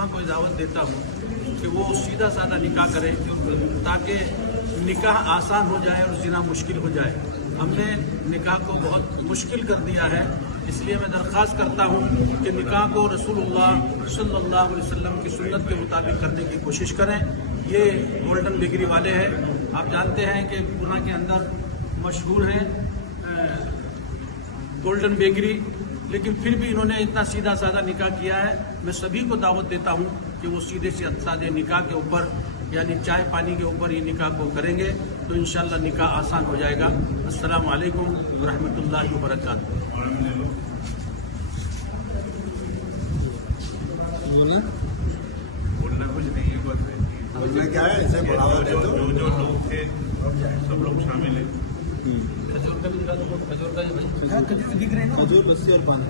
तमाम को दावत देता हूँ कि वो सीधा साधा निकाह करें, ताकि निकाह आसान हो जाए और ज़िना मुश्किल हो जाए। हमने निकाह को बहुत मुश्किल कर दिया है, इसलिए मैं दरख्वास्त करता हूँ कि निकाह को रसूलुल्लाह सल्लल्लाहु अलैहि वसल्लम की सुन्नत के मुताबिक करने की कोशिश करें। ये गोल्डन बेकरी वाले हैं, आप जानते हैं कि पुणे के अंदर मशहूर हैं गोल्डन बेकरी, लेकिन फिर भी इन्होंने इतना सीधा साधा निकाह किया है। मैं सभी को दावत देता हूँ कि वो सीधे से सादे निकाह के ऊपर यानी चाय पानी के ऊपर ये निकाह को करेंगे तो इंशाल्लाह निकाह आसान हो जाएगा। अस्सलाम वालेकुम रहमतुल्लाहि व बरकातहू। बोलना कुछ नहीं है, बस बोलना क्या है, इसे बढ़ावा दे दो। जो लोग थे सब लोग शामिल हैं। खजूर का दिख रहे हैं, खजूर, लस्सी और पानी।